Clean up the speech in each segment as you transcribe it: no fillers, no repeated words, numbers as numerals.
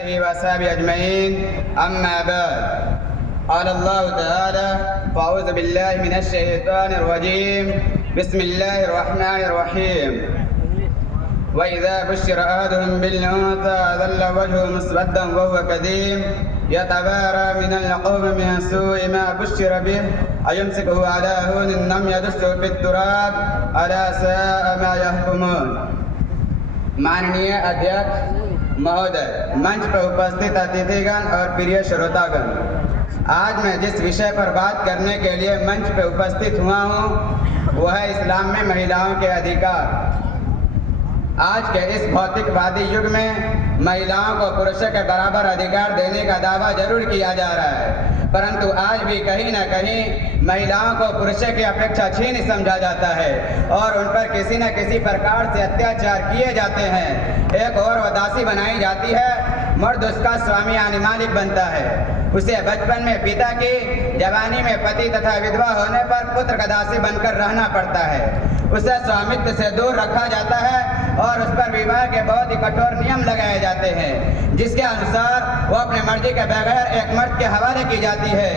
آله وأصحابه أجمعين أما بعد قال الله تعالى فأعوذ بالله من الشيطان الرجيم بسم الله الرحمن الرحيم وإذا بشر أحدهم بالأنثى ظل وجهه مسودا وهو كظيم يتبارى من القوم من سوء ما بشر به أيمسكه على هون لم يدسه في التراب ألا ساء ما يحكمون. माननीय अध्यक्ष महोदय, मंच पर उपस्थित अतिथिगण और प्रिय श्रोतागण, आज मैं जिस विषय पर बात करने के लिए मंच पर उपस्थित हुआ हूँ वह है इस्लाम में महिलाओं के अधिकार। आज के इस भौतिकवादी युग में महिलाओं को पुरुषों के बराबर अधिकार देने का दावा जरूर किया जा रहा है, परंतु आज भी कहीं न कहीं महिलाओं को पुरुषों की अपेक्षा छीन समझा जाता है और उन पर किसी न किसी प्रकार से अत्याचार किए जाते हैं। एक और दासी बनाई जाती है, मर्द उसका स्वामी यानी मालिक बनता है। उसे बचपन में पिता की, जवानी में पति तथा विधवा होने पर पुत्र का दासी बनकर रहना पड़ता है। उसे स्वामित्व से दूर रखा जाता है और उस पर विवाह के बहुत ही कठोर नियम लगाए जाते हैं, जिसके अनुसार वो अपने मर्जी के बगैर एक मर्द के हवाले की जाती है।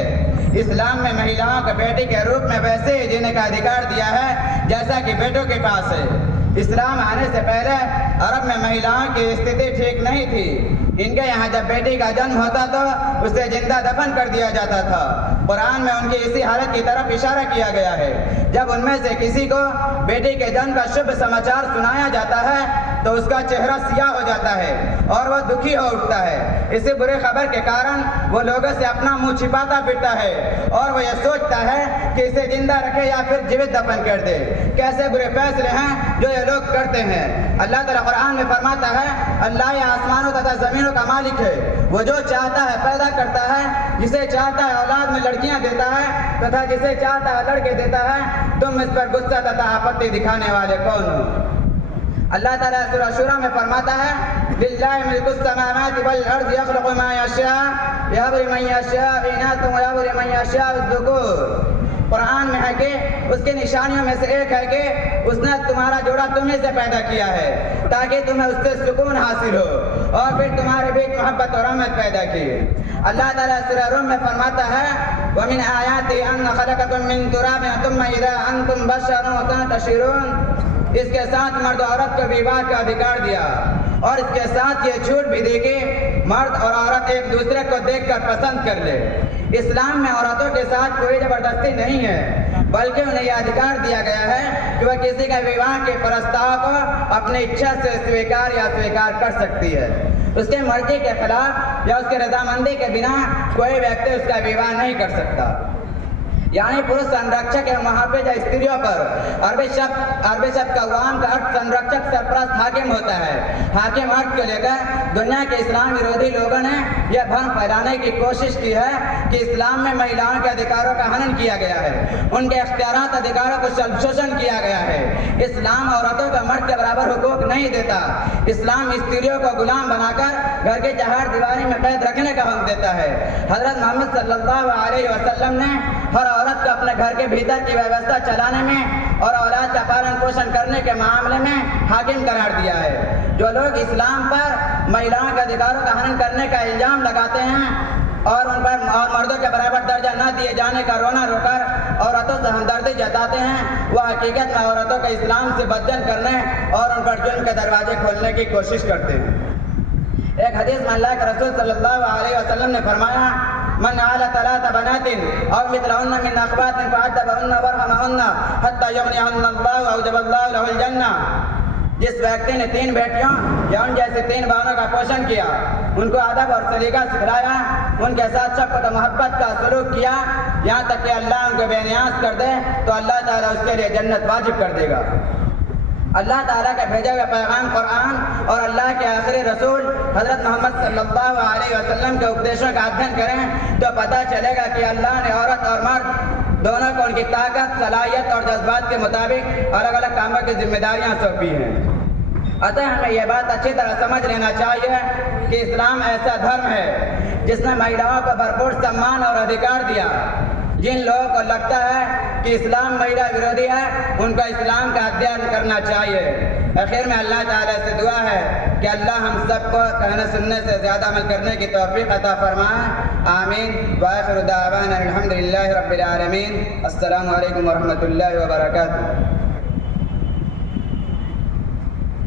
इस्लाम में महिलाओं को बेटी के रूप में वैसे ही जीने का अधिकार दिया है जैसा कि बेटों के पास है। इस्लाम आने से पहले अरब में महिलाओं की स्थिति ठीक नहीं थी। इनके यहाँ जब बेटी का जन्म होता तो उसे जिंदा दफन कर दिया जाता था। कुरान में उनकी इसी हालत की तरफ इशारा किया गया है। जब उनमें से किसी को बेटी के जन्म का शुभ समाचार सुनाया जाता है तो उसका चेहरा सियाह हो जाता है और वह दुखी हो उठता है। इसी बुरी खबर के कारण वो लोगों से अपना मुंह छिपाता फिरता है और वो ये सोचता है कि इसे जिंदा रखे या फिर जीवित दफन कर दे। कैसे बुरे फैसले हैं जो ये लोग करते हैं। अल्लाह ताला कुरान में फरमाता है, अल्लाह या आसमानों तथा जमीनों का मालिक है, वो जो चाहता है पैदा करता है, जिसे चाहता है औलाद में लड़कियां देता है तथा जिसे चाहता है लड़के देता है। तुम इस पर गुस्सा तथा आपत्ति दिखाने वाले कौन हो। अल्लाह ताला सूरह शूरा में फरमाता है, लिल्लाहि मुल्कुस समावाति वल अर्ज़ि यख़्लुक़ु मा यशा यहबु लिमन यशा इनासा व यहबु लिमन यशा ज़ुकूर। कुरान में है कि उसकी निशानियों में से एक है कि उसने तुम्हारा जोड़ा तुम्हें से पैदा किया है ताकि तुम्हें उससे सुकून हासिल हो और फिर तुम्हारे बीच मोहब्बत और रहमत पैदा की। अल्लाह ताला सूरह रूम में फरमाता है, वमिन आयाति अन खलक़कुम मिन तुराबिन सुम्मा इज़ा अंतुम बशरुन तंतशिरून। इसके साथ मर्द औरत को विवाह का अधिकार दिया और इसके साथ ये छूट भी दी कि मर्द और औरत एक दूसरे को देखकर पसंद कर ले। इस्लाम में औरतों के साथ कोई जबरदस्ती नहीं है, बल्कि उन्हें यह अधिकार दिया गया है कि वह किसी का विवाह के प्रस्ताव को अपनी इच्छा से स्वीकार या अस्वीकार कर सकती है। उसके मर्जी के खिलाफ या उसके रजामंदी के बिना कोई व्यक्ति उसका विवाह नहीं कर सकता। यानी पुरुष संरक्षक एवं महाफिज स्त्रियों पर अरबी शब्द का वाम का अर्थ संरक्षक सरपरस्त हाकिम होता है। हाकिम अर्थ को लेकर दुनिया के इस्लाम विरोधी लोगों ने यह भ्रम फैलाने की कोशिश की है कि इस्लाम में महिलाओं के अधिकारों का हनन किया गया है, उनके इख्तियारात अधिकारों को शोषण किया गया है। इस्लाम औरतों का मर्द के बराबर हुकूक नहीं देता। इस्लाम स्त्रियों को गुलाम बनाकर घर की चार दीवारी में कैद रखने का हक देता है। हजरत मोहम्मद सल्लल्लाहु अलैहि वसल्लम ने हर औरत को अपने घर के भीतर की व्यवस्था चलाने में और औलाद का पालन पोषण करने के मामले में हाकिम करार दिया है। जो लोग इस्लाम पर महिलाओं के अधिकारों का हनन करने का इल्जाम लगाते हैं और उन पर और मर्दों के बराबर दर्जा न दिए जाने का रोना रोकर औरतों से हमदर्दी जताते हैं, वह हकीकत में औरतों को इस्लाम से बदजन करने और उन पर जुल्म के दरवाजे खोलने की कोशिश करते हैं। एक हदीस में अल्लाह के रसूल सल्लल्लाहु अलैहि वसल्लम ने फरमाया, मन आला तलात बनातिन और मिथलहुन्ना मिन अखवातिन फअद्दबहुन्ना वरहमहुन्ना हत्ता युग़नियहुन्ना अल्लाहु औजबल्लाहु लहुल जन्ना। जिस व्यक्ति ने 3 बेटियों या उन जैसे 3 बहनों का पोषण किया, उनको अदब और सलीका सिखाया, उनके साथ शफ़क़त और मोहब्बत का सलूक किया, यहाँ तक कि अल्लाह उनको बेनियाज कर दे तो अल्लाह ताला उसके लिए जन्नत वाजिब कर देगा। अल्लाह ताला का भेजा हुआ पैगाम कुरान और अल्लाह के आखिरी रसूल हज़रत मोहम्मद सल्लल्लाहु अलैहि वसल्लम के उपदेशों का अध्ययन करें तो पता चलेगा कि अल्लाह ने औरत और मर्द दोनों को उनकी ताकत, सलाहियत और जज्बात के मुताबिक अलग अलग कामों की जिम्मेदारियां सौंपी हैं। अतः हमें यह बात अच्छी तरह समझ लेना चाहिए कि इस्लाम ऐसा धर्म है जिसने महिलाओं को भरपूर सम्मान और अधिकार दिया। जिन लोगों को लगता है कि इस्लाम महिला विरोधी है, उनको इस्लाम का अध्ययन करना चाहिए। आखिर में अल्लाह ताला से दुआ है کہ اللہ ہم سب کو کہنا سننے سے زیادہ عمل کرنے کی توفیق عطا فرمائے، آمین۔ وآخر دعوانا الحمدللہ رب العالمین۔ السلام علیکم ورحمۃ اللہ وبرکاتہ۔